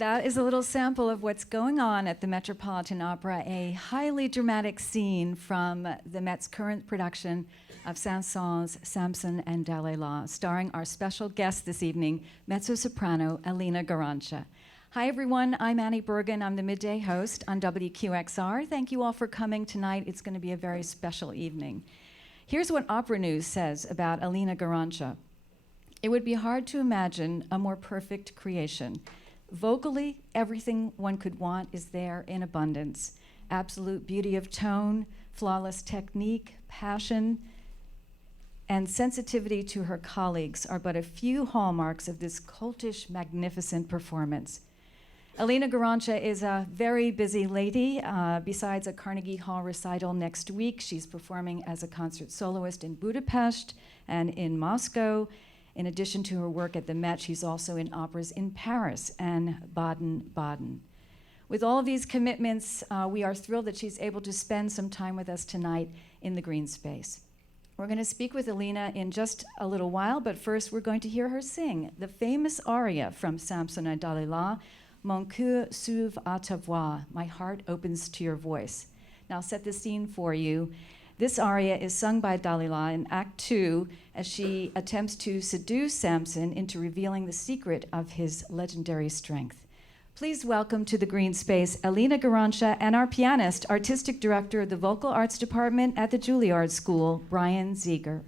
That is a little sample of what's going on at the Metropolitan Opera, a highly dramatic scene from the Met's current production of Saint-Saëns' Samson and Dalila, starring our special guest this evening, mezzo-soprano Elīna Garanča. Hi everyone, I'm Annie Bergen. I'm the midday host on WQXR. Thank you all for coming tonight. It's going to be a very special evening. Here's what Opera News says about Elīna Garanča. It would be hard to imagine a more perfect creation. Vocally, everything one could want is there in abundance. Absolute beauty of tone, flawless technique, passion, and sensitivity to her colleagues are but a few hallmarks of this cultish, magnificent performance. Elīna Garanča is a very busy lady. Besides a Carnegie Hall recital next week, she's performing as a concert soloist in Budapest and in Moscow. In addition to her work at the Met, she's also in operas in Paris and Baden-Baden. With all of these commitments, we are thrilled that she's able to spend some time with us tonight in the green space. We're going to speak with Elīna in just a little while, but first we're going to hear her sing the famous aria from Samson and Dalila, Mon cœur s'ouvre à ta voix, my heart opens to your voice. Now I'll set the scene for you. This aria is sung by Dalila in Act 2 as she attempts to seduce Samson into revealing the secret of his legendary strength. Please welcome to the green space Elīna Garanča and our pianist, artistic director of the Vocal Arts Department at the Juilliard School, Brian Zeger.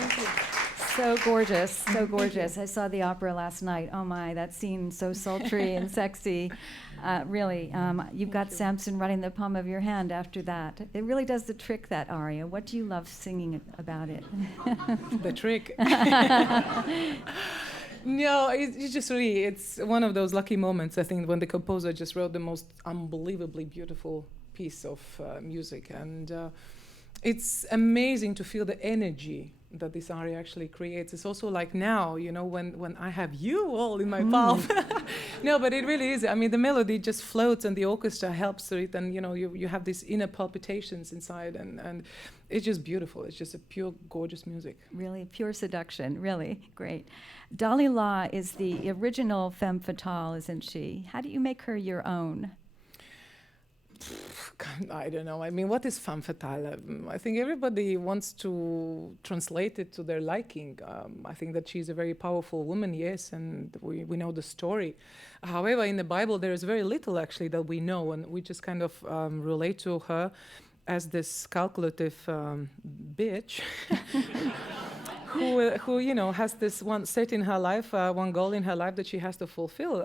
Thank you. So gorgeous, so gorgeous. I saw the opera last night. Oh my, that scene so sultry and sexy. Really, you've got Samson right in the palm of your hand after that. It really does the trick, that aria. What do you love singing about it? The trick. No, it's just really, it's one of those lucky moments, I think, when the composer just wrote the most unbelievably beautiful piece of music. And it's amazing to feel the energy that this aria actually creates. It's also like now, you know, when I have you all in my palm. No, but it really is. I mean, the melody just floats and the orchestra helps to it, and you know, you have these inner palpitations inside, and it's just beautiful. It's just a pure, gorgeous music. Really pure seduction, really great. Dalila is the original femme fatale, isn't she? How do you make her your own? I don't know. I mean, what is femme fatale? I think everybody wants to translate it to their liking. I think that she's a very powerful woman, yes, and we know the story. However, in the Bible, there is very little actually that we know, and we just kind of relate to her as this calculative bitch who you know has this one set in her life, one goal in her life that she has to fulfill.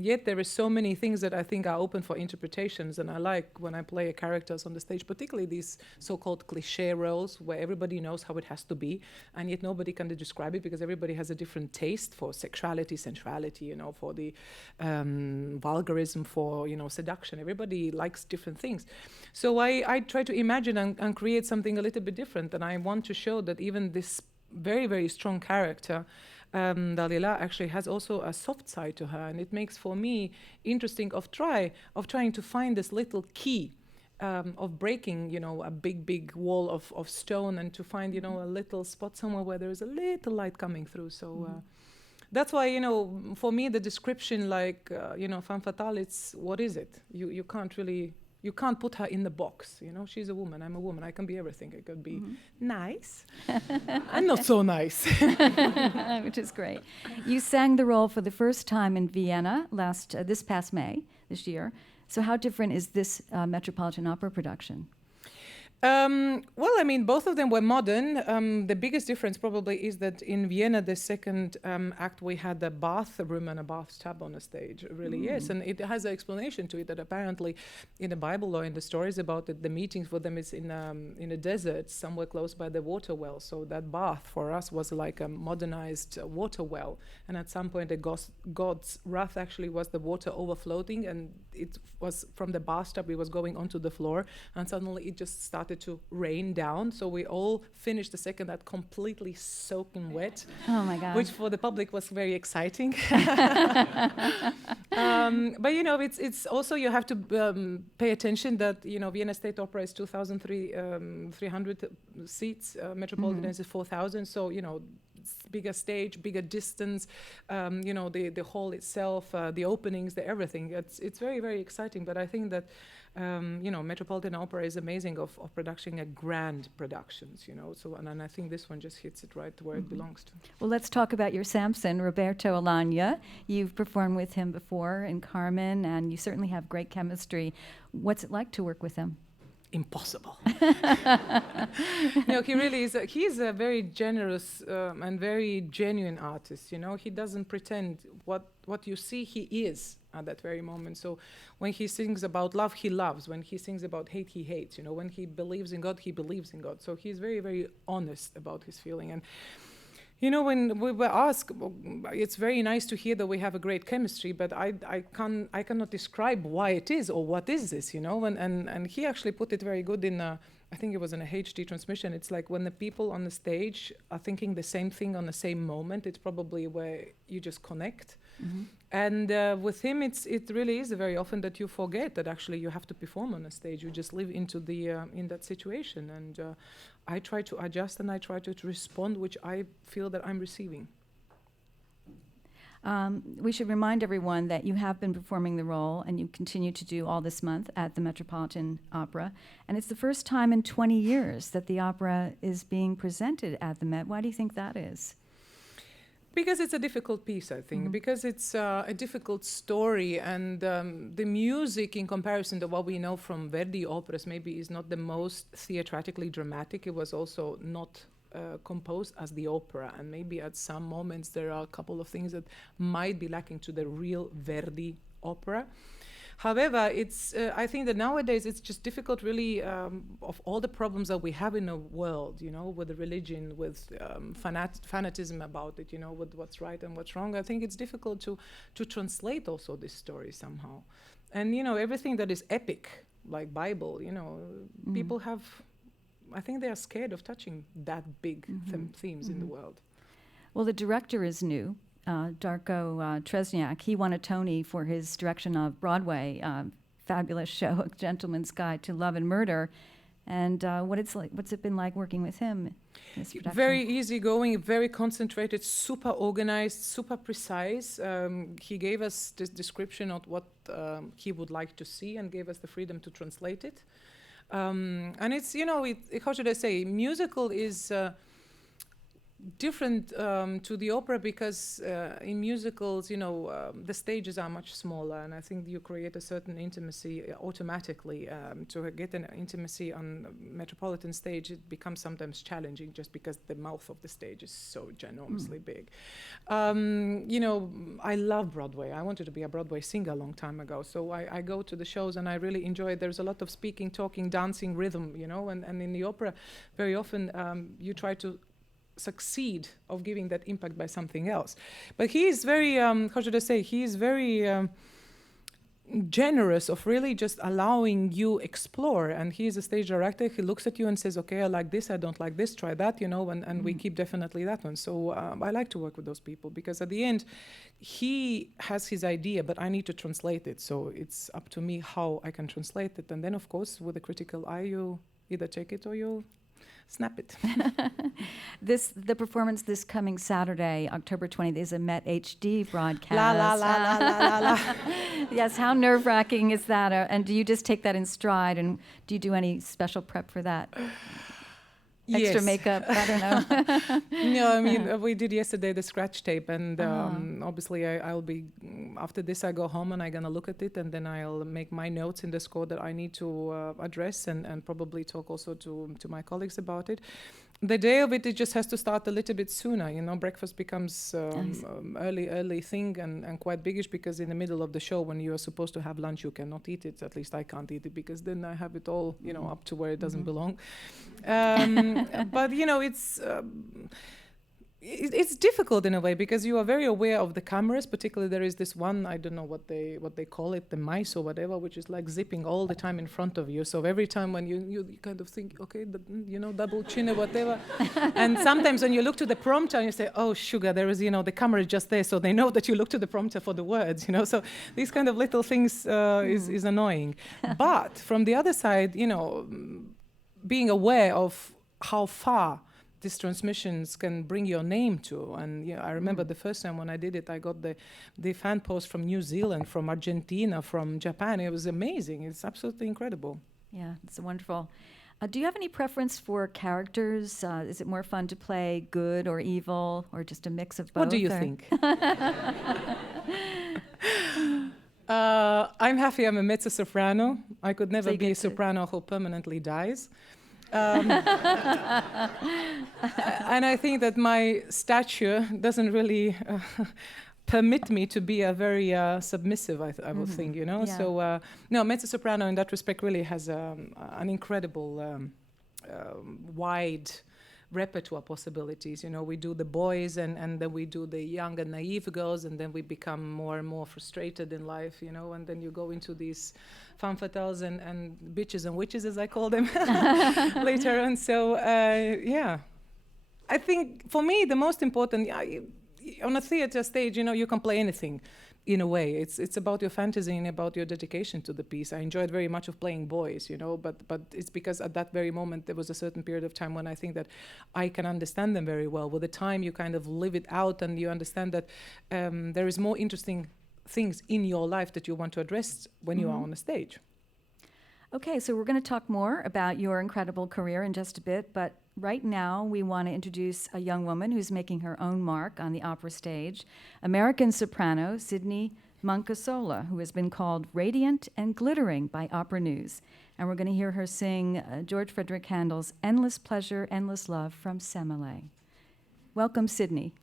Yet there is so many things that I think are open for interpretations, and I like when I play characters on the stage, particularly these so-called cliché roles where everybody knows how it has to be, and yet nobody can describe it because everybody has a different taste for sexuality, sensuality, you know, for the vulgarism, for you know seduction. Everybody likes different things. So I try to imagine and create something a little bit different, and I want to show that even this very, very strong character, Dalila, actually has also a soft side to her, and it makes for me interesting of trying to find this little key of breaking, you know, a big wall of stone, and to find, you know, a little spot somewhere where there is a little light coming through. So that's why, you know, for me the description, like you know, femme fatale, it's what is it? You can't really. You can't put her in the box, you know. She's a woman, I'm a woman. I can be everything. I could be nice and not so nice. Which is great. You sang the role for the first time in Vienna this past May, this year. So how different is this Metropolitan Opera production? Well, I mean, both of them were modern. The biggest difference probably is that in Vienna, the second act, we had a bathroom and a bathtub on the stage, really, yes. And it has an explanation to it that apparently in the Bible or in the stories about it, the meetings for them is in a desert somewhere close by the water well. So that bath for us was like a modernized water well. And at some point, God's wrath actually was the water overflowing, and it was from the bathtub, it was going onto the floor, and suddenly it just started to rain down, so we all finished the second act completely soaking wet. Oh my God! Which for the public was very exciting. But you know, it's also you have to pay attention that you know Vienna State Opera is 2,300 seats, Metropolitan is 4,000. So you know. Bigger stage, bigger distance, you know, the hall itself, the openings, the everything. It's very, very exciting. But I think that, you know, Metropolitan Opera is amazing of production grand productions, you know. So and I think this one just hits it right where it belongs to. Well, let's talk about your Samson, Roberto Alagna. You've performed with him before in Carmen, and you certainly have great chemistry. What's it like to work with him? Impossible. No, he really is. He's a very generous and very genuine artist. You know, he doesn't pretend. What you see, he is at that very moment. So when he sings about love, he loves. When he sings about hate, he hates. You know, when he believes in God, he believes in God. So he's very, very honest about his feeling. And you know, when we were asked, it's very nice to hear that we have a great chemistry, but I cannot describe why it is or what is this, you know. And he actually put it very good in I think it was in a HD transmission. It's like when the people on the stage are thinking the same thing on the same moment, it's probably where you just connect. And with him, it really is very often that you forget that actually you have to perform on a stage. You just live into the in that situation. And I try to adjust and I try to respond, which I feel that I'm receiving. We should remind everyone that you have been performing the role, and you continue to do all this month at the Metropolitan Opera. And it's the first time in 20 years that the opera is being presented at the Met. Why do you think that is? Because it's a difficult piece, I think, because it's a difficult story, and the music in comparison to what we know from Verdi operas maybe is not the most theatrically dramatic. It was also not composed as the opera, and maybe at some moments there are a couple of things that might be lacking to the real Verdi opera. However, I think that nowadays it's just difficult, really, of all the problems that we have in the world, with the religion, with fanatism about it, with what's right and what's wrong. I think it's difficult to translate also this story somehow. And, everything that is epic, like Bible, people have, I think they are scared of touching that big themes in the world. Well, the director is new. Darko Tresniak, he won a Tony for his direction of Broadway fabulous show, A Gentleman's Guide to Love and Murder. And what's it been like working with him in this production? Very easygoing, very concentrated, super organized, super precise. He gave us this description of what he would like to see and gave us the freedom to translate it. And it's, how should I say, musical is different to the opera because in musicals, the stages are much smaller, and I think you create a certain intimacy automatically. To get an intimacy on Metropolitan stage, it becomes sometimes challenging just because the mouth of the stage is so ginormously big. I love Broadway. I wanted to be a Broadway singer a long time ago, so I go to the shows and I really enjoy it. There's a lot of speaking, talking, dancing, rhythm, and in the opera, very often you try to succeed of giving that impact by something else. But he is very, how should I say, he is very generous of really just allowing you explore. And he is a stage director. He looks at you and says, okay, I like this, I don't like this, try that, and we keep definitely that one. So I like to work with those people because at the end, he has his idea, but I need to translate it. So it's up to me how I can translate it. And then, of course, with a critical eye, you either take it or you snap it. The performance this coming Saturday, October 20th, is a Met HD broadcast. La la la la la la la. Yes, how nerve-wracking is that? And do you just take that in stride? And do you do any special prep for that? Extra makeup? I don't know. No, I mean, we did yesterday the scratch tape, and obviously I'll be, after this I go home and I'm going to look at it, and then I'll make my notes in the score that I need to address and probably talk also to my colleagues about it. The day of it just has to start a little bit sooner. Breakfast becomes early thing and quite biggish because in the middle of the show when you are supposed to have lunch, you cannot eat it. At least I can't eat it because then I have it all, up to where it doesn't belong. But, it's difficult in a way because you are very aware of the cameras. Particularly there is this one, I don't know what they call it, the mice or whatever, which is like zipping all the time in front of you. So every time when you kind of think, okay, double chin or whatever. And sometimes when you look to the prompter and you say, oh, sugar, there is, the camera is just there. So they know that you look to the prompter for the words, So these kind of little things is annoying. But from the other side, being aware of how far these transmissions can bring your name to. And I remember the first time when I did it, I got the fan post from New Zealand, from Argentina, from Japan. It was amazing. It's absolutely incredible. Yeah, it's wonderful. Do you have any preference for characters? Is it more fun to play good or evil, or just a mix of both? What do you think? I'm happy I'm a mezzo-soprano. I could never be a soprano who permanently dies. And I think that my stature doesn't really permit me to be a very submissive, I would think, Yeah. So, no, mezzo-soprano in that respect really has an incredible wide repertoire possibilities. We do the boys and then we do the young and naive girls, and then we become more and more frustrated in life, and then you go into these femme fatales and bitches and witches, as I call them, later on. So, I think for me the most important, on a theater stage, you can play anything. In a way, it's about your fantasy and about your dedication to the piece. I enjoyed very much of playing boys, but it's because at that very moment there was a certain period of time when I think that I can understand them very well. With the time you kind of live it out and you understand that there is more interesting things in your life that you want to address when you are on the stage. Okay, so we're going to talk more about your incredible career in just a bit, but right now we want to introduce a young woman who's making her own mark on the opera stage, American soprano Sydney Mancasola, who has been called radiant and glittering by Opera News. And we're going to hear her sing George Frederick Handel's Endless Pleasure, Endless Love from Semele. Welcome, Sydney.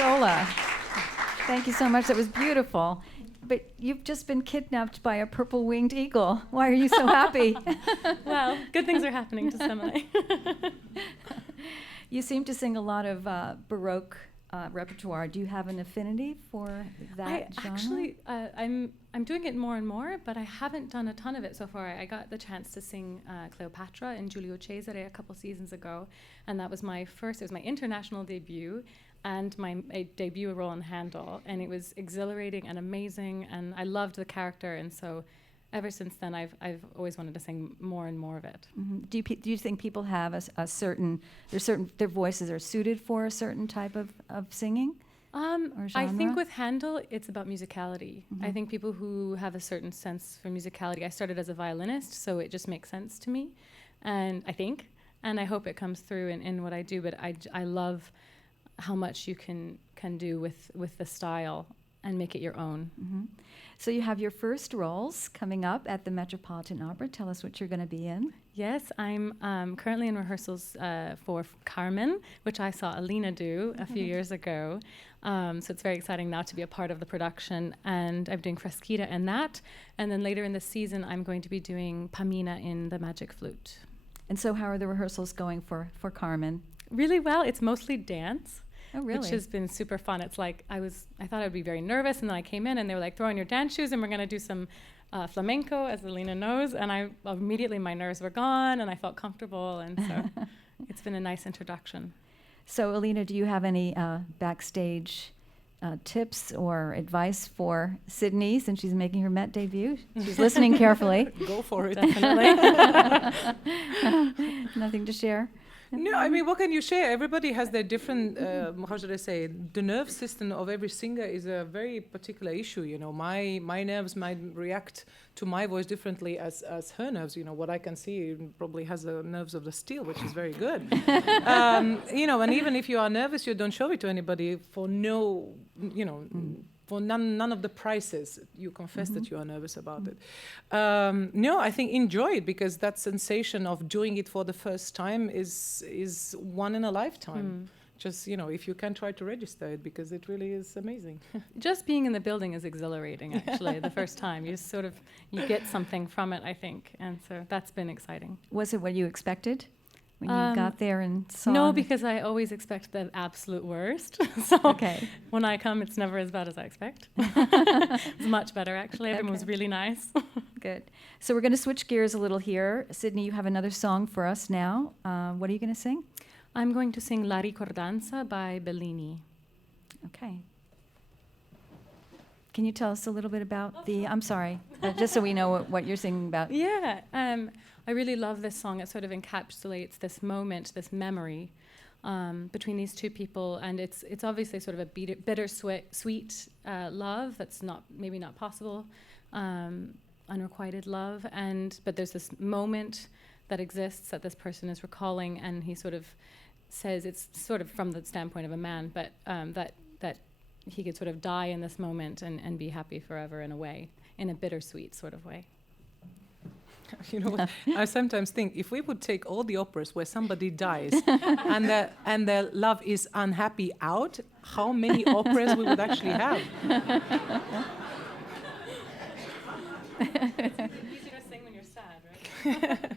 Mancasola. Thank you so much. That was beautiful. But you've just been kidnapped by a purple-winged eagle. Why are you so happy? Well, good things are happening to Semele. You seem to sing a lot of Baroque repertoire. Do you have an affinity for that genre? Actually, I'm doing it more and more, but I haven't done a ton of it so far. I got the chance to sing Cleopatra in Giulio Cesare a couple seasons ago, and that was my first. It was my international debut, and my debut role in Handel, and it was exhilarating and amazing, and I loved the character, and so ever since then I've always wanted to sing more and more of it. Mm-hmm. Do you think people have a certain their voices are suited for a certain type of singing? Or genre? I think with Handel it's about musicality. Mm-hmm. I think people who have a certain sense for musicality. I started as a violinist, so it just makes sense to me, and I hope it comes through in what I do. But I love how much you can do with the style make it your own. So you have your first roles coming up at the Metropolitan Opera. Tell us what you're going to be in. Yes, I'm currently in rehearsals for Carmen, which I saw Elīna do a few years ago. So it's very exciting now to be a part of the production. And I'm doing Frasquita in that. And then later in the season, I'm going to be doing Pamina in the Magic Flute. And so how are the rehearsals going for Carmen? Really well. It's mostly dance. Oh, really? Which has been super fun. It's like I thought I'd be very nervous, and then I came in and they were like, throw on your dance shoes and we're going to do some flamenco, as Elīna knows. And immediately my nerves were gone and I felt comfortable. And so it's been a nice introduction. So, Elīna, do you have any backstage tips or advice for Sydney since she's making her Met debut? She's listening carefully. Go for it. Definitely. Nothing to share? No, I mean, what can you share? Everybody has their different, how should I say, the nerve system of every singer is a very particular issue, you know. My nerves might react to my voice differently as her nerves, you know. What I can see probably has the nerves of the steel, which is very good. You know, and even if you are nervous, you don't show it to anybody for no, you know, for none of the prices. You confess that you are nervous about it. No, I think enjoy it, because that sensation of doing it for the first time is one in a lifetime. Just, you know, if you can try to register it, because it really is amazing. Just being in the building is exhilarating, actually, the first time. You get something from it, I think. And so that's been exciting. Was it what you expected when you got there and saw? No, because I always expect the absolute worst. So when I come, it's never as bad as I expect. It's much better, actually. Everyone was really nice. Good. So we're going to switch gears a little here. Sydney, you have another song for us now. What are you going to sing? I'm going to sing La Ricordanza by Bellini. Okay. Can you tell us a little bit about I'm sorry, just so we know what you're singing about. Yeah. I really love this song. It sort of encapsulates this moment, this memory between these two people, and it's obviously sort of a bittersweet love that's maybe not possible, unrequited love, but there's this moment that exists that this person is recalling, and he sort of says, it's sort of from the standpoint of a man, but that he could sort of die in this moment and be happy forever in a way, in a bittersweet sort of way. You know what? I sometimes think if we would take all the operas where somebody dies and their love is unhappy out, how many operas we would actually have? It's easier to sing when you're sad, right?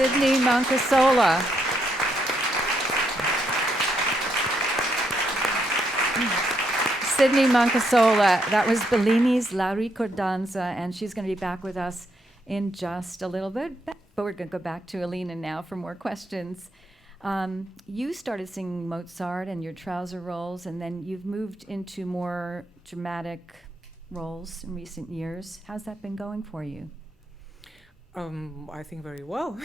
Sydney Mancasola. Sydney Mancasola. That was Bellini's La Ricordanza, and she's going to be back with us in just a little bit. But we're going to go back to Elīna now for more questions. You started singing Mozart and your trouser roles, and then you've moved into more dramatic roles in recent years. How's that been going for you? I think very well.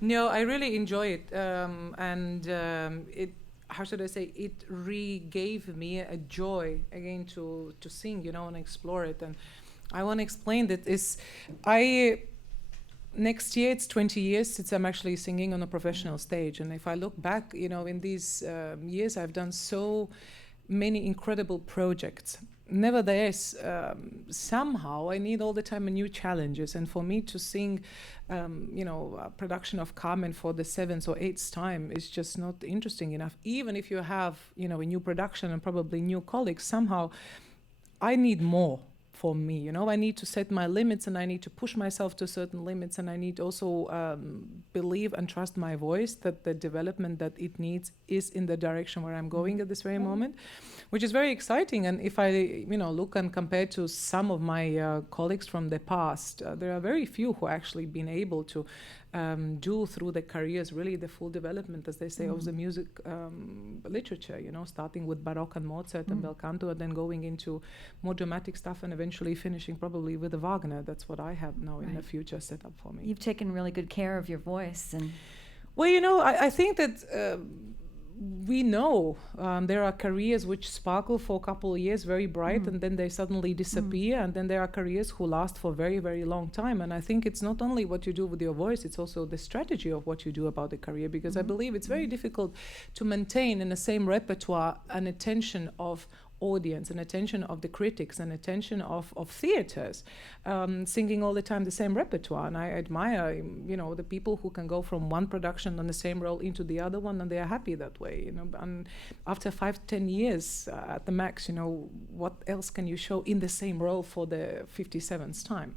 No, I really enjoy it, and it. How should I say? It re-gave me a joy again to sing, and explore it. And I want to explain that next year it's 20 years since I'm actually singing on a professional stage. And if I look back, in these years, I've done so many incredible projects. Nevertheless, somehow I need all the time new challenges, and for me to sing, a production of Carmen for the 7th or 8th time is just not interesting enough. Even if you have, a new production and probably new colleagues, somehow I need more. For me, I need to set my limits, and I need to push myself to certain limits, and I need also believe and trust my voice that the development that it needs is in the direction where I'm going at this very moment, which is very exciting. And if I, look and compare to some of my colleagues from the past, there are very few who actually been able to do through their careers really the full development, as they say, of the music literature, starting with Baroque and Mozart and bel canto, and then going into more dramatic stuff, and eventually finishing probably with the Wagner. That's what I have now in the future set up for me. You've taken really good care of your voice. And well, I think that we know there are careers which sparkle for a couple of years, very bright, and then they suddenly disappear, and then there are careers who last for a very, very long time. And I think it's not only what you do with your voice, it's also the strategy of what you do about the career, because I believe it's very difficult to maintain in the same repertoire an attention of audience, and attention of the critics, and attention of theaters, singing all the time the same repertoire. And I admire, the people who can go from one production on the same role into the other one, and they are happy that way, And after 5-10 years at the max, what else can you show in the same role for the 57th time?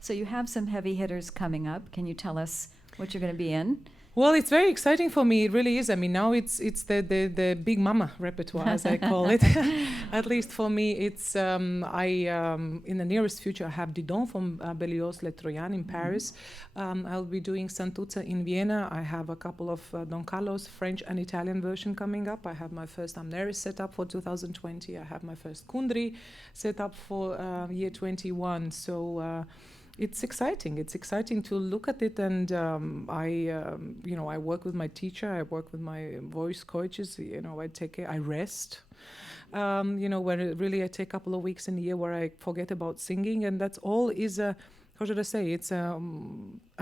So you have some heavy hitters coming up. Can you tell us what you're going to be in? Well, it's very exciting for me. It really is. I mean, now it's the big mama repertoire, as I call it. At least for me, it's in the nearest future I have Didon from Berlioz Le Troyan in Paris. I'll be doing Santuzza in Vienna. I have a couple of Don Carlos French and Italian version coming up. I have my first Amneris set up for 2020. I have my first Kundry set up for year 21. So. It's exciting. It's exciting to look at it, and I work with my teacher. I work with my voice coaches. I take care. I rest. Where really I take a couple of weeks in a year where I forget about singing, and that's all is a. How should I say? It's a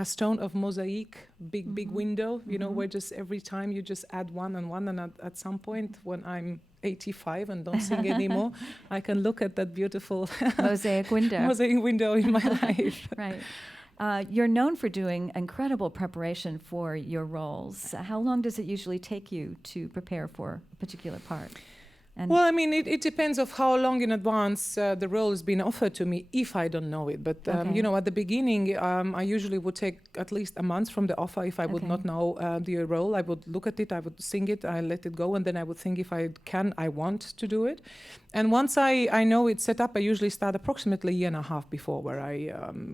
stone of mosaic, big window. Where just every time you just add one and one, and at some point when I'm 85 and don't sing anymore, I can look at that beautiful Mosaic window. mosaic window in my life. Right. You're known for doing incredible preparation for your roles. How long does it usually take you to prepare for a particular part? And Well, I mean, it depends of how long in advance the role has been offered to me, if I don't know it. But, Okay. you know, at the beginning, I usually would take at least a month from the offer if I would Okay. not know the role. I would look at it, I would sing it, I let it go, and then I would think if I want to do it. And once I know it's set up, I usually start approximately a year and a half before, where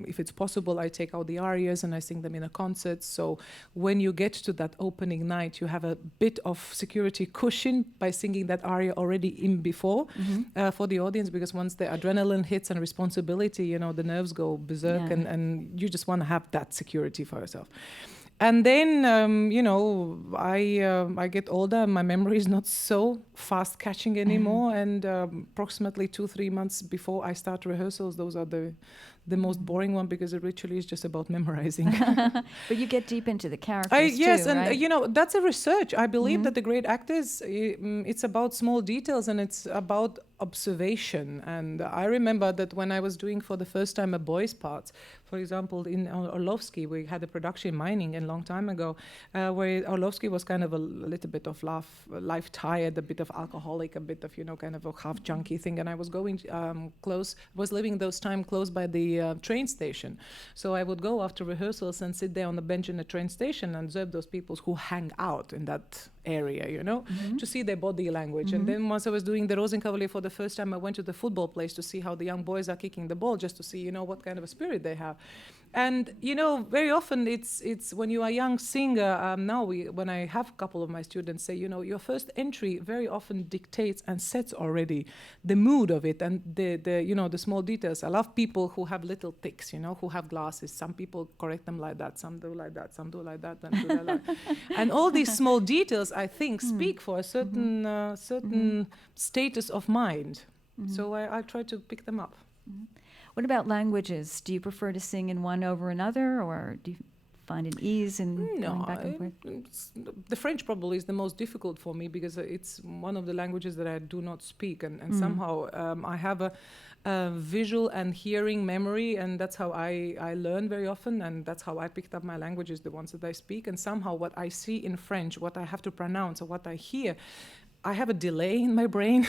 if it's possible, I take out the arias and I sing them in a concert. So when you get to that opening night, you have a bit of security cushion by singing that aria already in before for the audience, because once the adrenaline hits and responsibility, you know, the nerves go berserk, Yeah. and you just want to have that security for yourself. And then, you know, I get older. My memory is not so fast catching anymore. And approximately 2-3 months before I start rehearsals, those are the most boring one, because it literally is just about memorizing. but you get deep into the characters Yes, too, and right? you know, that's a research. I believe that the great actors, it's about small details and it's about observation. And I remember that when I was doing for the first time a boy's part, for example, in Orlovsky, we had a production in Mining a long time ago, where Orlovsky was kind of a little bit of life tired, a bit of alcoholic, a bit of, you know, kind of a half junkie thing. And I was going was living those time close by the train station. So I would go after rehearsals and sit there on the bench in the train station and observe those people who hang out in that area, you know, to see their body language. And then once I was doing the Rosenkavalier for the first time, I went to the football place to see how the young boys are kicking the ball, just to see, you know, what kind of a spirit they have. And, you know, very often it's when you are a young singer, when I have a couple of my students say, you know, your first entry very often dictates and sets already the mood of it and the you know, the small details. I love people who have little tics, you know, who have glasses. Some people correct them like that, some do like that, some do like that, and do like that. And all these small details, I think, speak for a certain status of mind. So I try to pick them up. What about languages? Do you prefer to sing in one over another, or do you find an ease in going back and forth? The French probably is the most difficult for me, because it's one of the languages that I do not speak, and somehow I have a visual and hearing memory, and that's how I learn very often, and that's how I picked up my languages, the ones that I speak. And somehow what I see in French, what I have to pronounce, or what I hear, I have a delay in my brain,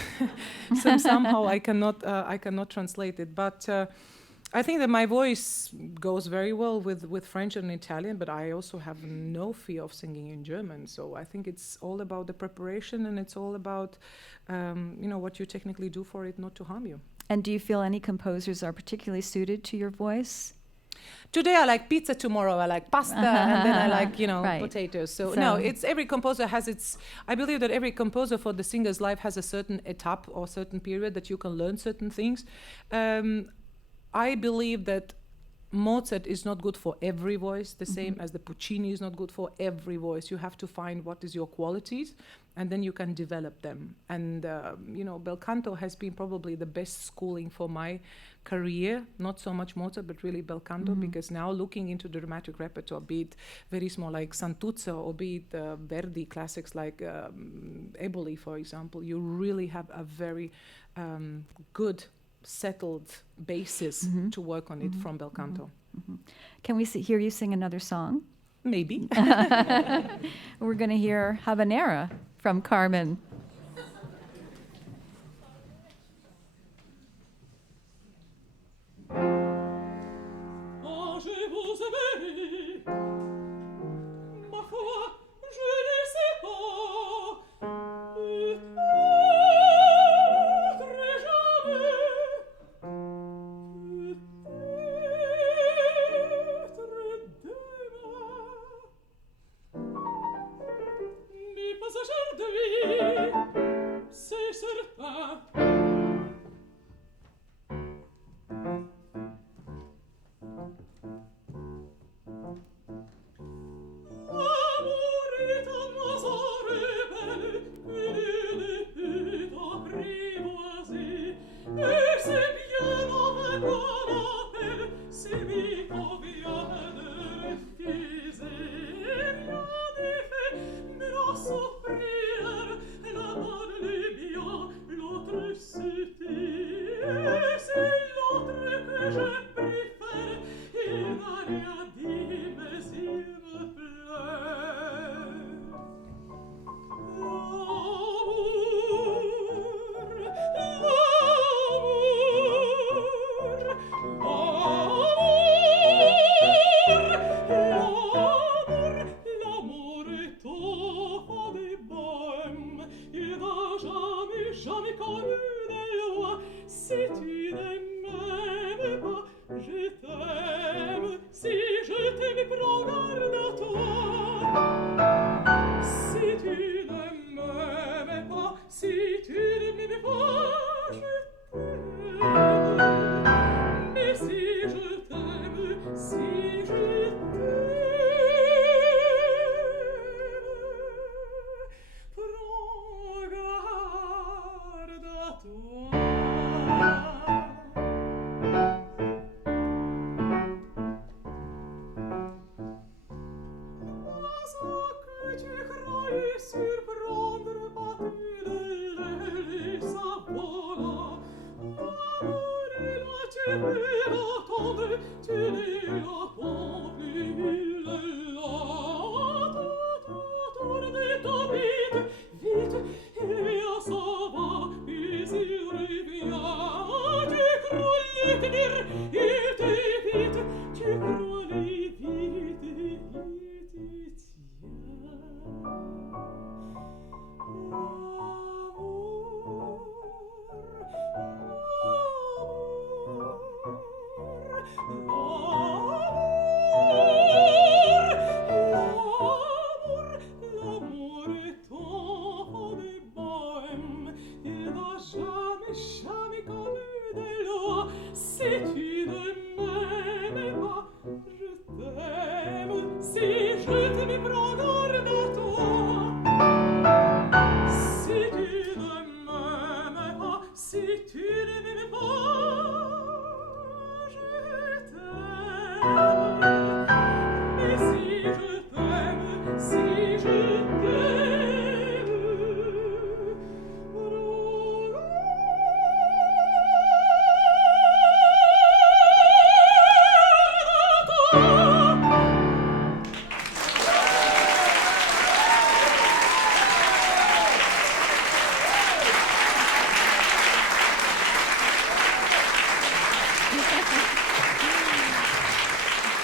so somehow I cannot translate it. But I think that my voice goes very well with French and Italian, but I also have no fear of singing in German. So I think it's all about the preparation, and it's all about you know, what you technically do for it not to harm you. And do you feel any composers are particularly suited to your voice? Today I like pizza, tomorrow I like pasta, and then I like, you know, Right. potatoes. So So- no, it's every composer has its, I believe that every composer for the singer's life has a certain etape or certain period that you can learn certain things. I believe that Mozart is not good for every voice, the same as the Puccini is not good for every voice. You have to find what is your qualities, and then you can develop them. And, you know, bel canto has been probably the best schooling for my career, not so much Mozart, but really bel canto, because now looking into the dramatic repertoire, be it very small like Santuzza, or be it Verdi classics like Eboli, for example, you really have a very good settled basis to work on it from bel canto. Can we hear you sing another song? Maybe. We're going to hear Habanera from Carmen.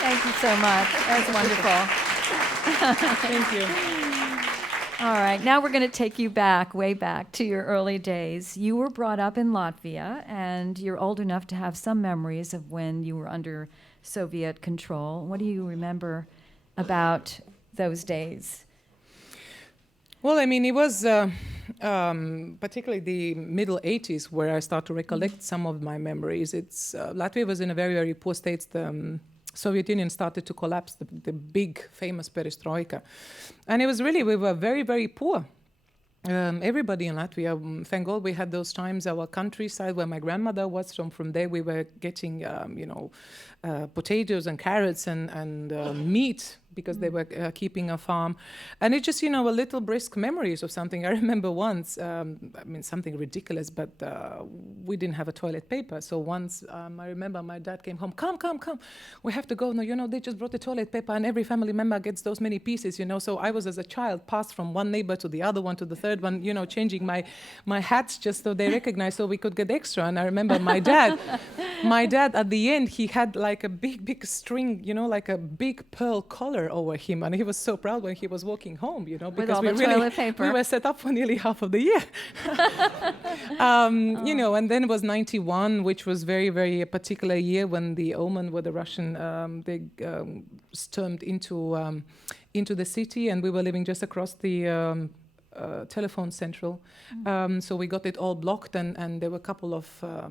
Thank you so much. That was wonderful. Thank you. All right, now we're going to take you back, way back to your early days. You were brought up in Latvia, and you're old enough to have some memories of when you were under Soviet control. What do you remember about those days? Well, I mean, it was particularly the middle 80s where I start to recollect some of my memories. Latvia was in a very, very poor state. The Soviet Union started to collapse, the big famous perestroika. And it was really, we were very, very poor. Everybody in Latvia, thank God we had those times, our countryside where my grandmother was from there we were getting, potatoes and carrots and meat because they were keeping a farm. And it just, a little brisk memories of something. I remember once, something ridiculous, but we didn't have a toilet paper. So once I remember my dad came home, come, we have to go. No, they just brought the toilet paper and every family member gets those many pieces, So I was, as a child, passed from one neighbor to the other one to the third one, changing my hats just so they recognized so we could get extra. And I remember my dad at the end, he had like a big string, like a big pearl collar over him, and he was so proud when he was walking home, because we were set up for nearly half of the year. And then it was 91, which was very, very a particular year when the Oman, where the Russian, they stormed into the city, and we were living just across the telephone central. So we got it all blocked, and there were a couple of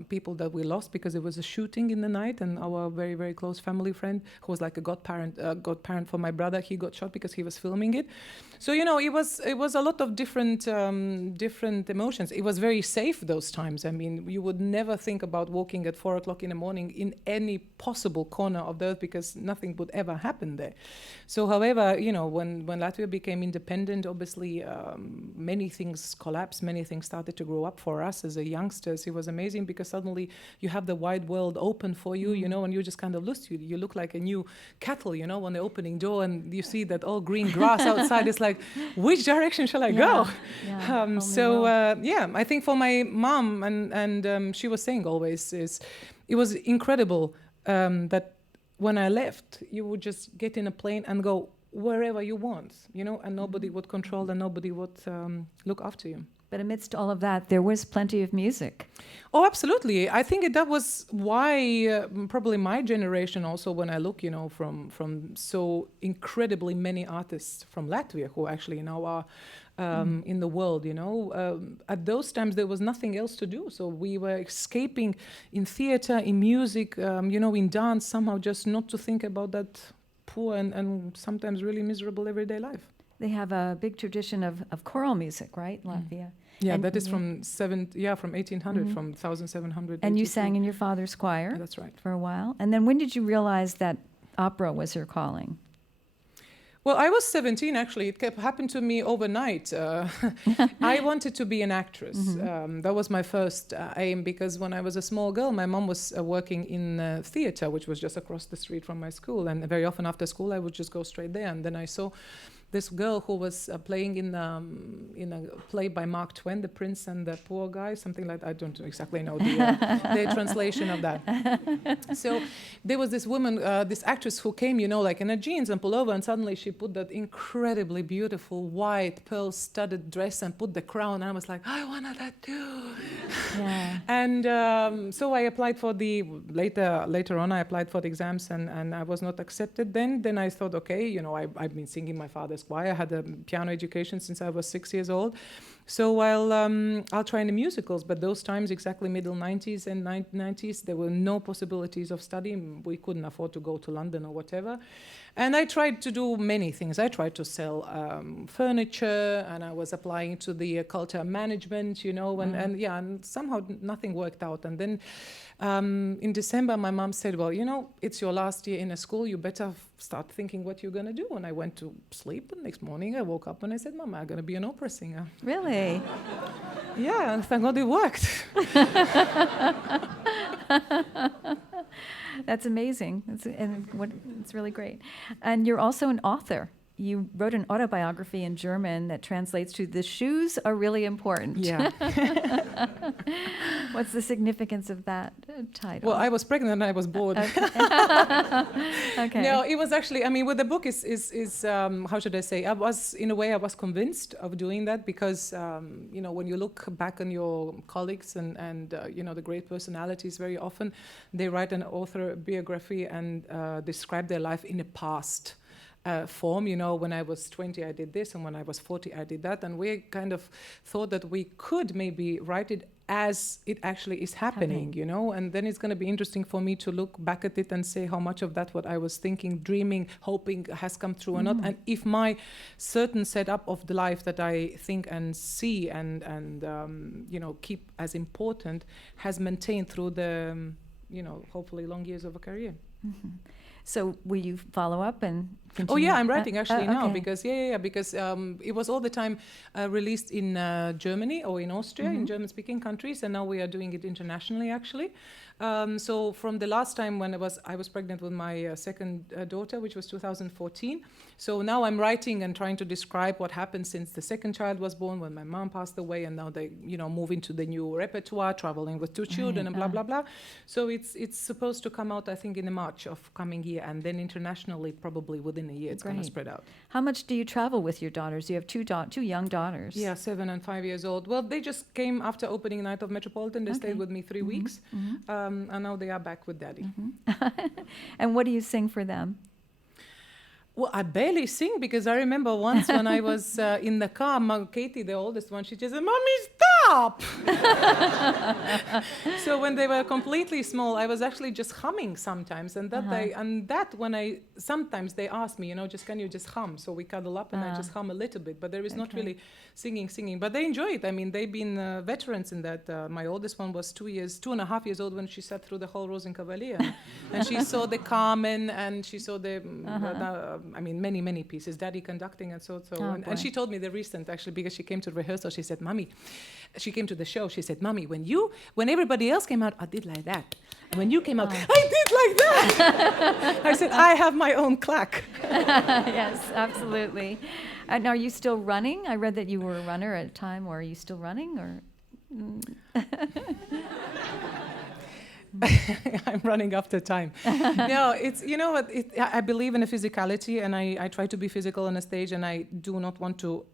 people that we lost because it was a shooting in the night, and our very, very close family friend, who was like a godparent for my brother, he got shot because he was filming it. So, it was a lot of different emotions. It was very safe those times. I mean, you would never think about walking at 4 o'clock in the morning in any possible corner of the earth because nothing would ever happen there. So, however, when Latvia became independent, obviously many things collapsed, many things started to grow up for us as a youngsters. It was amazing because suddenly you have the wide world open for you, you know, and you just kind of lost. You look like a new cattle, you know, on the opening door, and you see that all green grass outside. It's like, which direction shall I go? I think for my mom, and she was saying always, it was incredible that when I left, you would just get in a plane and go wherever you want, you know, and nobody would control and nobody would look after you. But amidst all of that, there was plenty of music. Oh, absolutely. I think that was why probably my generation also, when I look, you know, from so incredibly many artists from Latvia who actually now are in the world, you know. At those times, there was nothing else to do. So we were escaping in theater, in music, you know, in dance, somehow just not to think about that poor and sometimes really miserable everyday life. They have a big tradition of choral music, right, Latvia? Yeah, and that is from 1800, from 1700. And you sang in your father's choir. Yeah, that's right. For a while. And then when did you realize that opera was your calling? Well, I was 17, actually. It happened to me overnight. I wanted to be an actress. That was my first aim, because when I was a small girl, my mom was working in theater, which was just across the street from my school. And very often after school, I would just go straight there. And then I saw this girl who was playing in a play by Mark Twain, The Prince and the Poor Guy, something like that. I don't exactly know the translation of that. So there was this woman, this actress who came, you know, like in a jeans and pullover, and suddenly she put that incredibly beautiful white pearl-studded dress and put the crown, and I was like, I wanted that too. Yeah. And so I applied for later on I applied for the exams, and I was not accepted then. Then I thought, okay, you know, I've been singing my father's choir. I had a piano education since I was 6 years old. So I'll try in the musicals, but those times, exactly middle 90s and 90s, there were no possibilities of studying. We couldn't afford to go to London or whatever. And I tried to do many things. I tried to sell furniture, and I was applying to the culture management, you know, and somehow nothing worked out. And then in December, my mom said, well, you know, it's your last year in a school. You better start thinking what you're going to do. And I went to sleep, and next morning I woke up and I said, Mama, I'm going to be an opera singer. Really? Yeah, thank God it worked. That's amazing. It's really great. And you're also an author. You wrote an autobiography in German that translates to "The shoes are really important." Yeah. What's the significance of that title? Well, I was pregnant and I was bored. Okay. No, it was actually, I mean, with the book is how should I say? I was convinced of doing that because, you know, when you look back on your colleagues and you know, the great personalities, very often they write an author biography and describe their life in the past. Form, you know, when I was 20 I did this, and when I was 40 I did that, and we kind of thought that we could maybe write it as it actually is happening, you know, and then it's going to be interesting for me to look back at it and say how much of that what I was thinking, dreaming, hoping has come true or not, and if my certain setup of the life that I think and see and you know, keep as important has maintained through the you know, hopefully long years of a career. Mm-hmm. So will you follow up and continue? Oh yeah, I'm writing actually now okay. because because it was all the time released in Germany or in Austria, in German-speaking countries, and now we are doing it internationally actually. So from the last time when I was pregnant with my second daughter, which was 2014. So now I'm writing and trying to describe what happened since the second child was born, when my mom passed away, and now they, you know, move into the new repertoire, traveling with 2 children and blah blah blah. So it's supposed to come out, I think, in the March of coming year, and then internationally probably within a year it's going to spread out. How much do you travel with your daughters? You have two young daughters. Yeah, 7 and 5 years old. Well, they just came after opening night of Metropolitan. They stayed with me 3 weeks, and now they are back with Daddy. And what do you sing for them? Well, I barely sing because I remember once when I was in the car, Katie, the oldest one, she just said, "Mommy, stop!" stop. So when they were completely small, I was actually just humming sometimes, and sometimes they asked me, just can you just hum? So we cuddle up and I just hum a little bit, but there is not really singing. But they enjoy it. I mean, they've been veterans in that. My oldest one was 2.5 years old when she sat through the whole Rosenkavalier, and she saw the Carmen, and she saw the, many pieces, Daddy conducting, and so. And she told me the recent, actually, because she came to rehearsal, she said, Mommy, she came to the show, she said, Mommy, when everybody else came out, I did like that. And when you came out, I did like that. I said, I have my own clack. Yes, absolutely. And are you still running? I read that you were a runner at a time. Or are you still running? Or I'm running after time. No, it's, what, I believe in a physicality, and I try to be physical on a stage, and I do not want to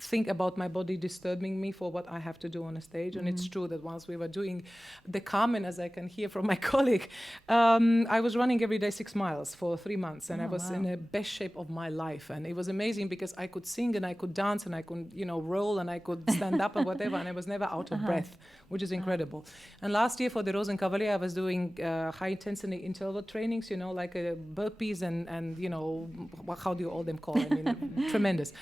think about my body disturbing me for what I have to do on a stage. And it's true that once we were doing the Carmen, as I can hear from my colleague, I was running every day 6 miles for 3 months, and I was in the best shape of my life. And it was amazing because I could sing and I could dance and I could, roll and I could stand up and whatever, and I was never out of breath, which is incredible. And last year for the Rosenkavalier, I was doing high intensity interval trainings, like burpees and how do you all them call? I mean, tremendous.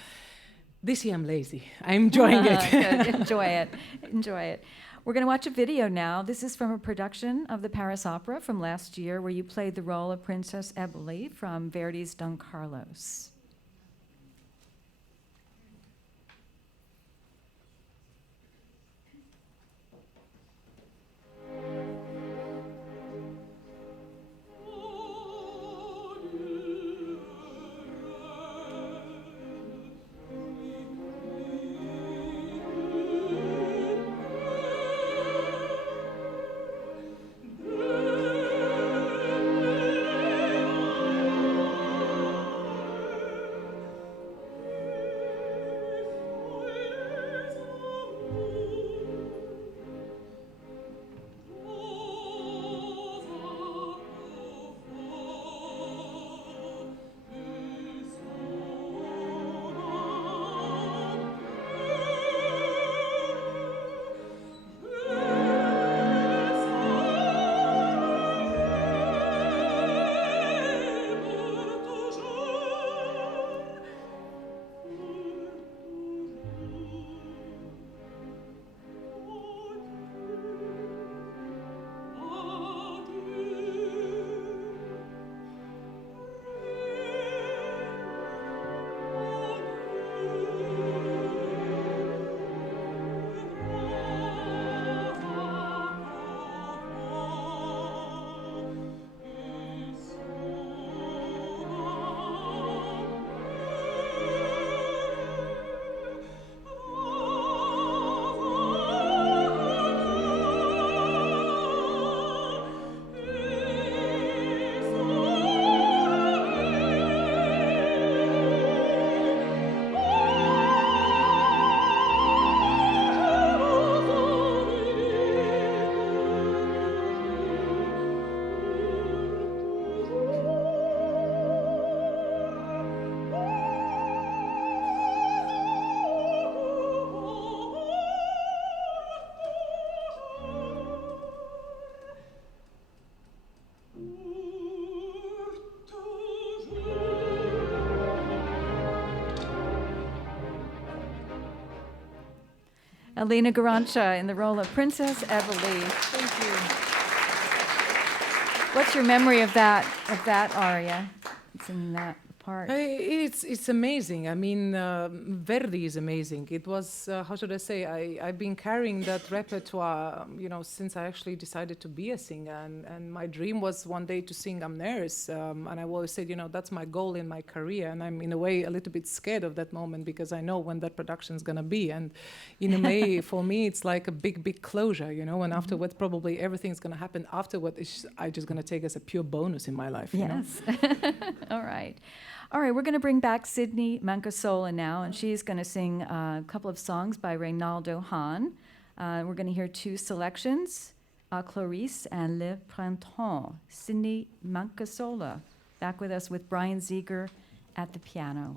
This year I'm lazy. I'm enjoying it. Good. Enjoy it. We're going to watch a video now. This is from a production of the Paris Opera from last year, where you played the role of Princess Eboli from Verdi's Don Carlos. Elīna Garanča in the role of Princess Eboli. Thank you. What's your memory of that aria? It's in that part. It's amazing. I mean, Verdi is amazing. It was, how should I say, I've been carrying that repertoire, since I actually decided to be a singer. And my dream was one day to sing Amneris. And I always said, that's my goal in my career. And I'm in a way a little bit scared of that moment because I know when that production's going to be. And in a way, for me, it's like a big closure, and afterwards, probably everything's going to happen afterward. I'm just going to take as a pure bonus in my life. Yes. All right. We're going to bring back Sydney Mancasola now, and she's going to sing a couple of songs by Reynaldo Hahn. We're going to hear 2 selections, Clarice and Le Printemps. Sydney Mancasola, back with us with Brian Zeger at the piano.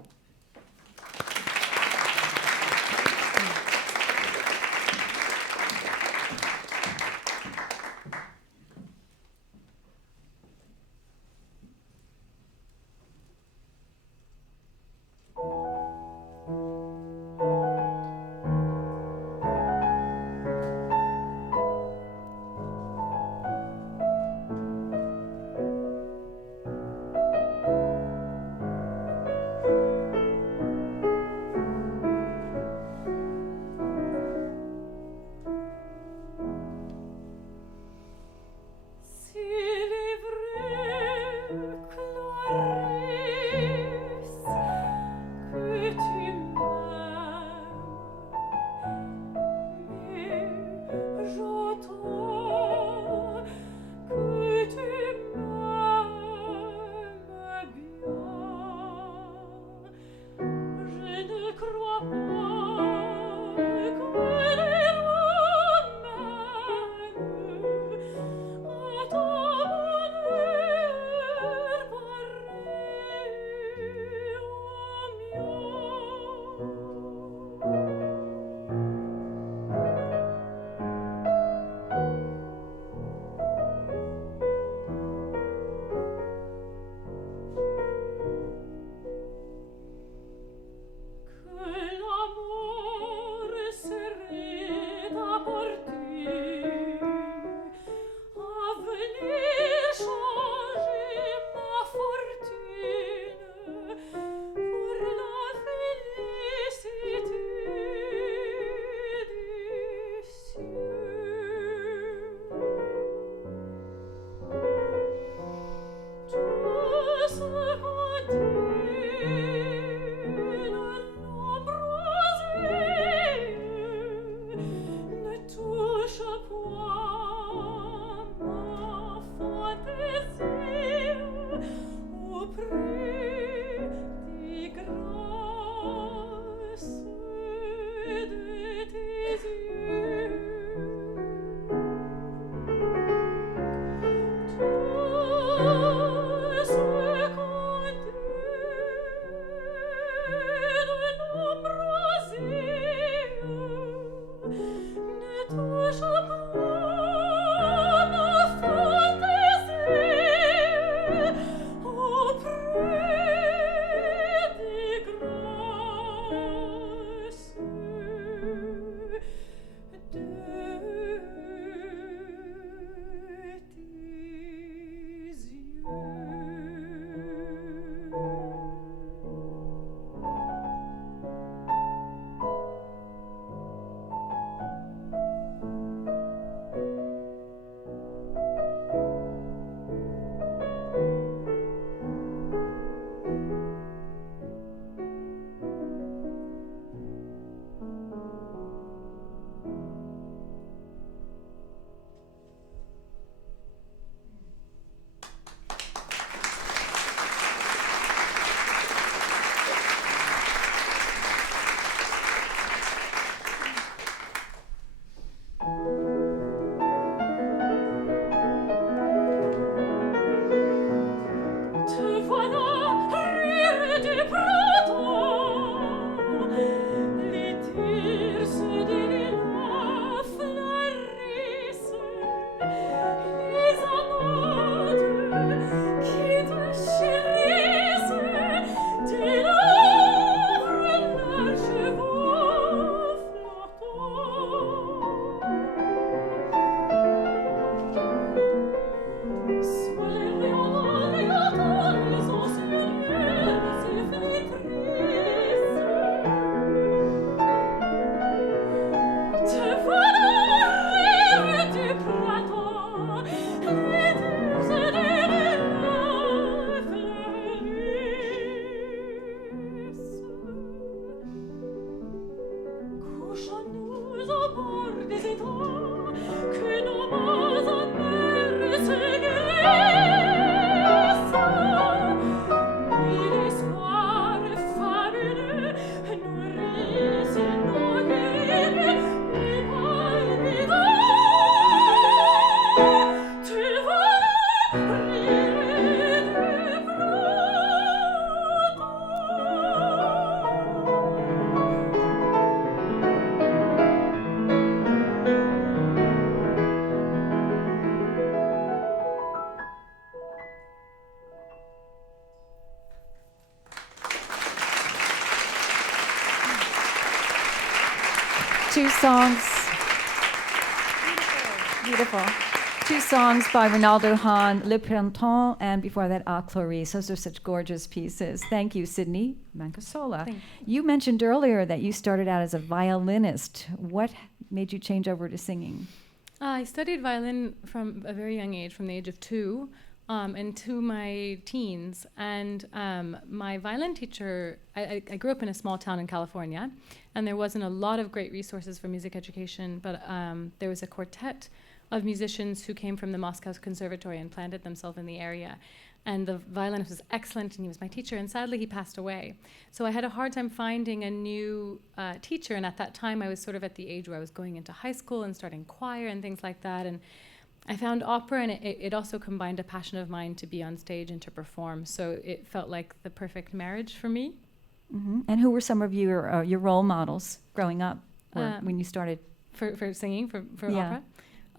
two songs. Beautiful. Two songs by Ronaldo Hahn, Le Printemps, and before that, A Clarice. Those are such gorgeous pieces. Thank you, Sydney Mancasola. Thank You mentioned earlier that you started out as a violinist. What made you change over to singing? I studied violin from a very young age, from the age of 2, into my teens. And my violin teacher, I grew up in a small town in California, and there wasn't a lot of great resources for music education, but there was a quartet of musicians who came from the Moscow Conservatory and planted themselves in the area. And the violinist was excellent, and he was my teacher, and sadly he passed away. So I had a hard time finding a new teacher, and at that time I was sort of at the age where I was going into high school and starting choir and things like that. And I found opera, and it also combined a passion of mine to be on stage and to perform. So it felt like the perfect marriage for me. Mm-hmm. And who were some of your role models growing up, or when you started? For singing, for Yeah. opera?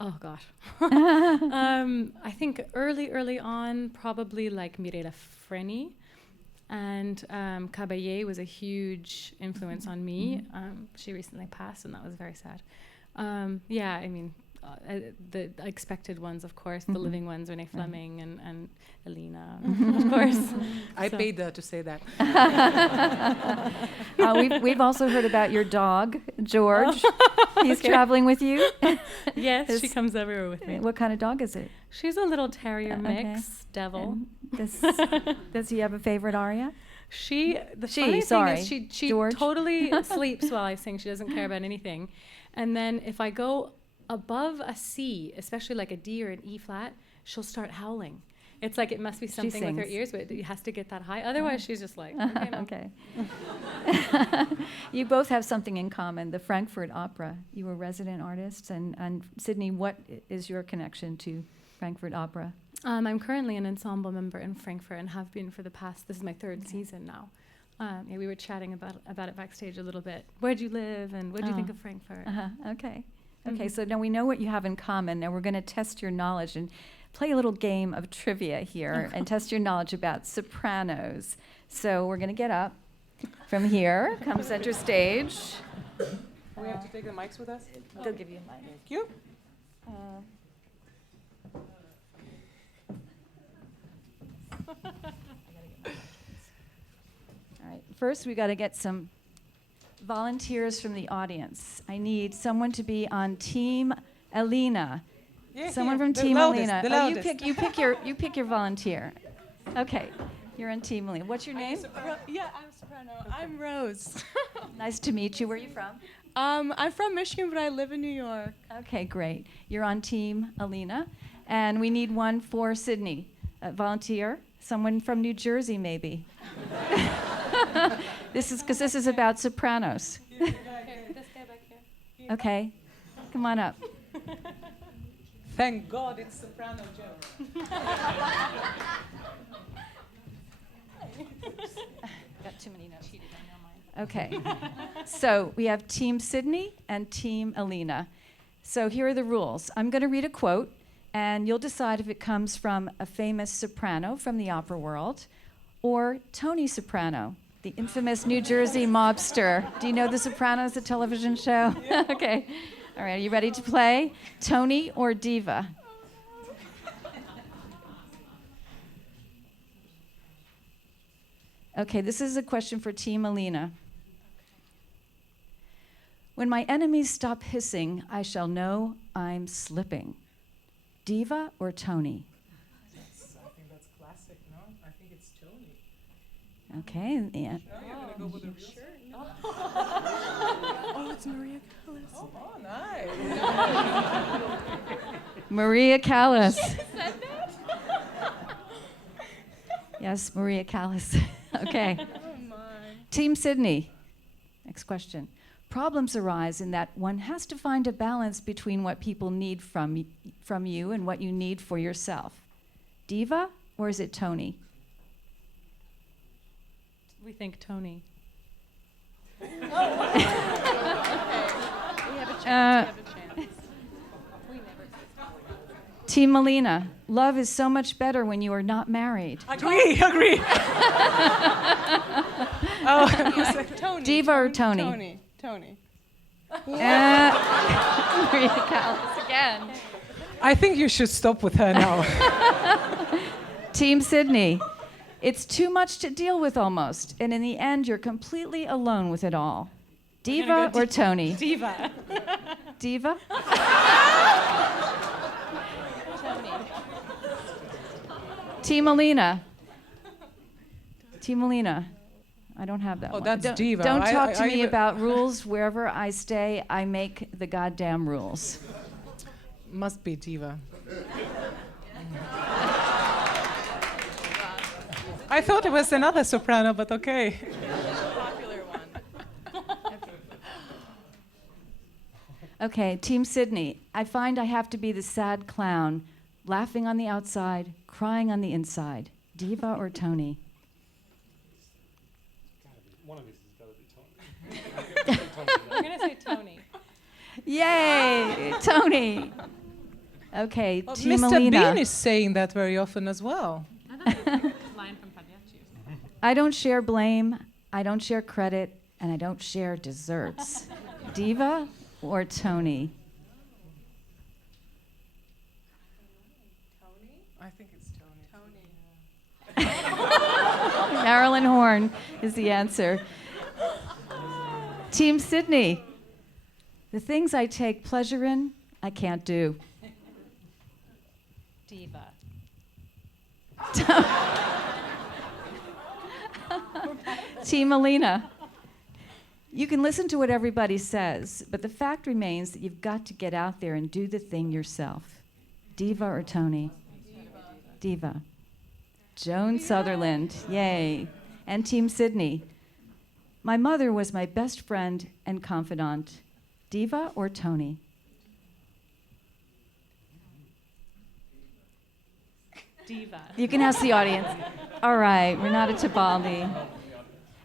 Oh, gosh. I think early on, probably like Mirella Freni. And Caballé was a huge influence on me. She recently passed, and that was very sad. Yeah, I mean, the expected ones, of course, the living ones, Renee Fleming and Elīna, of course. I paid her to say that. We've also heard about your dog, George. He's traveling with you. Yes, she comes everywhere with me. What kind of dog is it? She's a little terrier Okay. mix, devil. Does he have a favorite aria? The funny thing is she George? totally sleeps while I sing. She doesn't care about anything. And then if I go above a C, especially like a D or an E flat, she'll start howling. It's like it must be something with her sings. ears, but it has to get that high. Otherwise, she's just like, okay, Mom. Okay. You both have something in common, the Frankfurt Opera. You were resident artists, and Sydney, what is your connection to Frankfurt Opera? I'm currently an ensemble member in Frankfurt and have been for the past, this is my 3rd season now. Yeah, we were chatting about it backstage a little bit. Where'd you live, and what do you think of Frankfurt? Okay. Okay, so now we know what you have in common. Now we're going to test your knowledge and play a little game of trivia here and test your knowledge about sopranos. So we're going to get up from here, come center stage. We have to take the mics with us? They'll give you a mic. Thank you. All right, first we got to get some volunteers from the audience. I need someone to be on Team Elīna. Yeah, Someone yeah, from the Team loudest, Elīna. the Oh, loudest. you pick your volunteer. Okay, you're on Team Elīna. What's your name? Yeah, I'm soprano. I'm Rose. Nice to meet you. Where are you from? I'm from Michigan, but I live in New York. Okay, great. You're on Team Elīna, and we need one for Sydney. A volunteer, someone from New Jersey, maybe. This is about sopranos. Okay, this guy back here. Okay, come on up. Thank God it's soprano Joe. Got too many notes. Okay, so we have Team Sydney and Team Elīna. So here are the rules. I'm going to read a quote, and you'll decide if it comes from a famous soprano from the opera world or Tony Soprano, the infamous New Jersey mobster. Do you know The Sopranos, the television show? Okay. All right, are you ready to play? Tony or diva? Okay, this is a question for Team Elīna. When my enemies stop hissing, I shall know I'm slipping. Diva or Tony? I think that's classic, no? I think it's Tony. Okay, yeah. No, you're gonna go with the real sure. Oh, it's Maria Callas. Oh, nice. Maria Callas. Yes, Maria Callas. Okay. Oh my. Team Sydney. Next question. Problems arise in that one has to find a balance between what people need from you and what you need for yourself. Diva or is it Tony? We think Tony. We have a chance. Team Elīna. Love is so much better when you are not married. Agree. Tony. Diva or Tony? Tony. Maria Callas again. I think you should stop with her now. Team Sydney. It's too much to deal with almost, and in the end, you're completely alone with it all. Diva or Tony? Diva. Diva? Team Elīna. Team Elīna. I don't have that Oh, one. that's don't, diva. Don't talk to I me even- about rules. Wherever I stay, I make the goddamn rules. Must be diva. I thought it was another soprano, but okay. Okay, Team Sydney. I find I have to be the sad clown, laughing on the outside, crying on the inside. Diva or Tony? One of these has got to be Tony. I'm going to say Tony. Yay, Tony. Okay, Oh, Team Mr. Elīna. Bean is saying that very often as well. Line from Pagliacci. I don't share blame, I don't share credit, and I don't share desserts. Diva or Tony? I think it's Tony. Marilyn Horne is the answer. Team Sydney. The things I take pleasure in, I can't do. Diva. Team Elīna. You can listen to what everybody says, but the fact remains that you've got to get out there and do the thing yourself. Diva or Tony? Diva. Joan Sutherland, yay. And Team Sydney. My mother was my best friend and confidant. Diva or Tony? Diva. You can ask the audience. All right, Renata Tibaldi.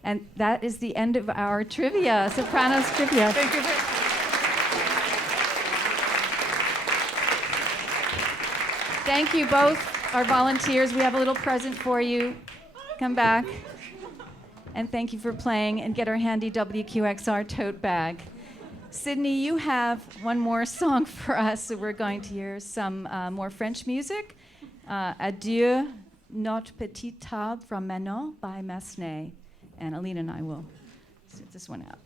And that is the end of our trivia, Sopranos trivia. Thank you. Thank you both, our volunteers. We have a little present for you. Come back. And thank you for playing, and get our handy WQXR tote bag. Sydney, you have one more song for us, so we're going to hear some more French music. Adieu, Notre Petite Table from Manon by Massenet. And Elīna and I will sit this one out.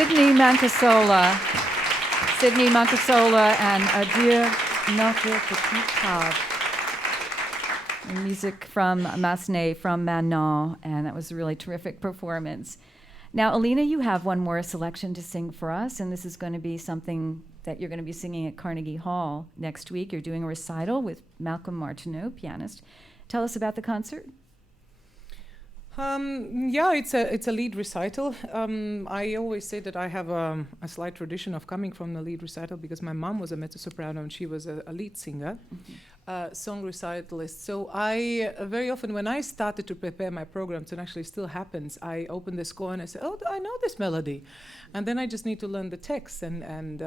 Sydney Mancasola. Sydney Mancasola and Adieu Notre Petite Table. Music from Massenet, from Manon, and that was a really terrific performance. Now, Elīna, you have one more selection to sing for us, and this is going to be something that you're going to be singing at Carnegie Hall next week. You're doing a recital with Malcolm Martineau, pianist. Tell us about the concert. Yeah, it's a lead recital. I always say that I have a slight tradition of coming from the lead recital because my mom was a mezzo-soprano and she was a lead singer, song recitalist. So I very often, when I started to prepare my programs, and actually still happens, I open the score and I say, oh, I know this melody. And then I just need to learn the text. And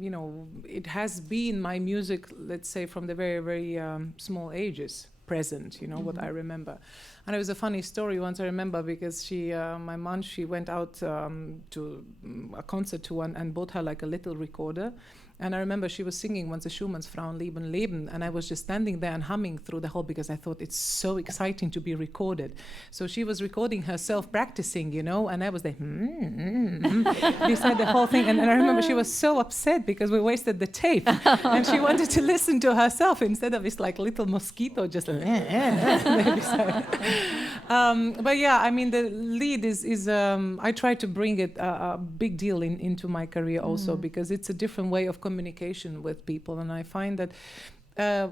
you know, it has been my music, let's say, from the very, very small ages. Present, you know, what I remember. And it was a funny story once I remember because my mom, she went out to a concert to one and bought her like a little recorder. And I remember she was singing once the Schumann's Frauen lieben Leben, and I was just standing there and humming through the whole because I thought it's so exciting to be recorded. So she was recording herself practicing, you know, and I was there, beside the whole thing. And I remember she was so upset because we wasted the tape, and she wanted to listen to herself instead of this like little mosquito just there beside. But yeah, I mean, the lead is I try to bring it a big deal into my career also because it's a different way of communication with people, and I find that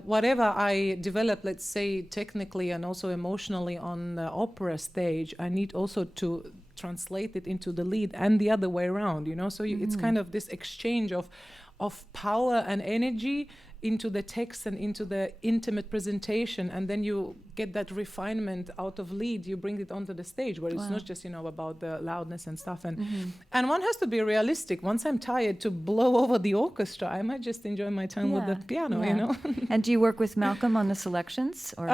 whatever I develop, let's say technically and also emotionally on the opera stage, I need also to translate it into the lead and the other way around, you know. So it's kind of this exchange of power and energy into the text and into the intimate presentation, and then you get that refinement out of lead, you bring it onto the stage where it's not just, you know, about the loudness and stuff. And and one has to be realistic. Once I'm tired to blow over the orchestra, I might just enjoy my time with the piano, you know. And do you work with Malcolm on the selections? Or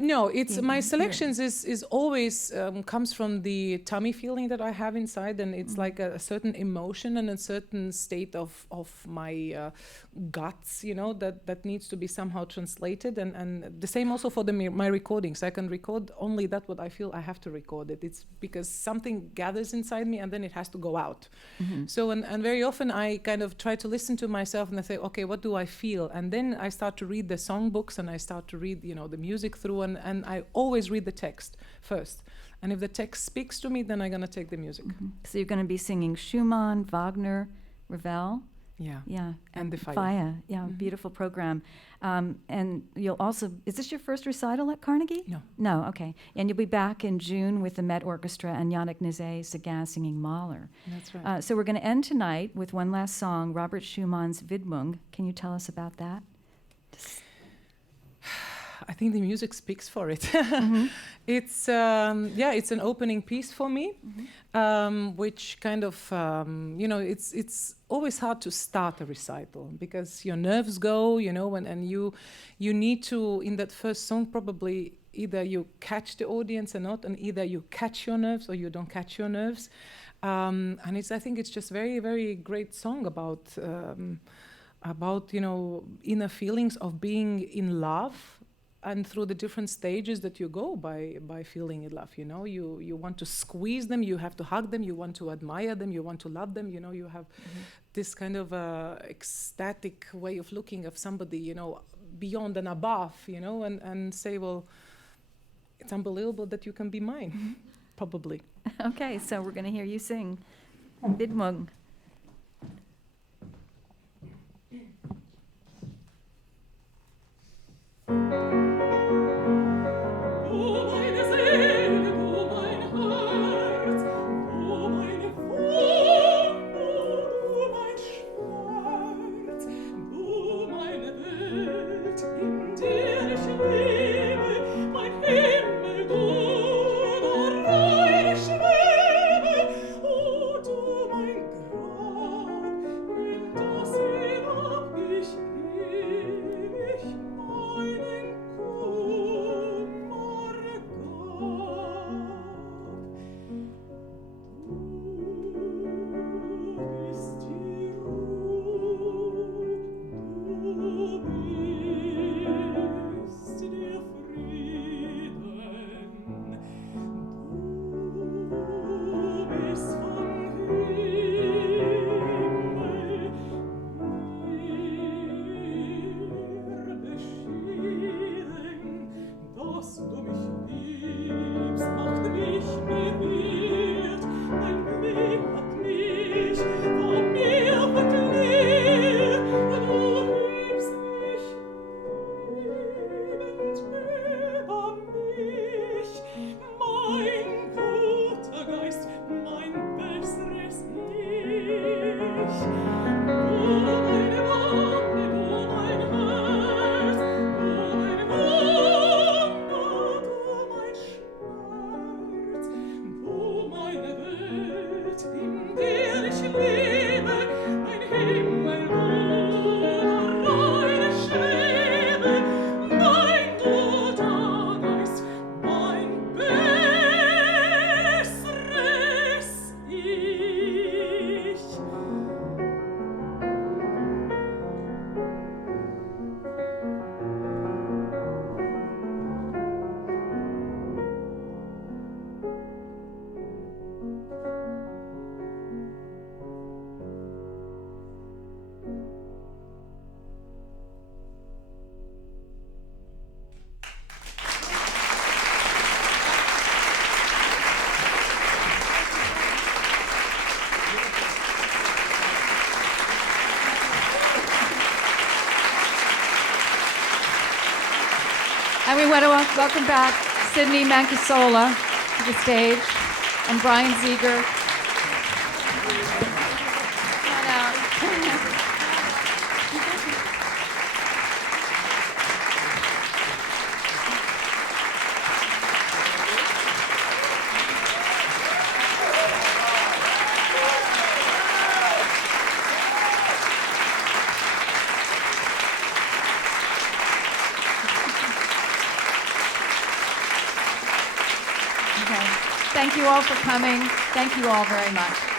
no, it's my selections is always comes from the tummy feeling that I have inside, and it's like a certain emotion and a certain state of my guts, you know, that needs to be somehow translated, and the same also for my recordings. I can record only that what I feel I have to record it. It's because something gathers inside me and then it has to go out. So and very often I kind of try to listen to myself and I say, okay, what do I feel? And then I start to read the songbooks and I start to read, you know, the music through, and I always read the text first. And if the text speaks to me, then I'm going to take the music. So you're going to be singing Schumann, Wagner, Ravel. Yeah, and the Fire. Yeah, beautiful program. And you'll also, is this your first recital at Carnegie? No, okay. And you'll be back in June with the Met Orchestra and Yannick Nézet-Séguin singing Mahler. That's right. So we're going to end tonight with one last song, Robert Schumann's Widmung. Can you tell us about that? I think the music speaks for it. It's it's an opening piece for me, which kind of you know, it's always hard to start a recital because your nerves go, you know, and you need to, in that first song, probably either you catch the audience or not, and either you catch your nerves or you don't catch your nerves, and I think it's just very, very great song about you know, inner feelings of being in love. And through the different stages that you go by feeling in love, you know, you want to squeeze them, you have to hug them, you want to admire them, you want to love them, you know, you have this kind of ecstatic way of looking of somebody, you know, beyond and above, you know, and say, well, it's unbelievable that you can be mine, probably. Okay, so we're going to hear you sing Widmung. Meinen And we want to welcome back Sydney Mancasola to the stage and Brian Zeger. Come on out. Thank you all for coming. Thank you all very much.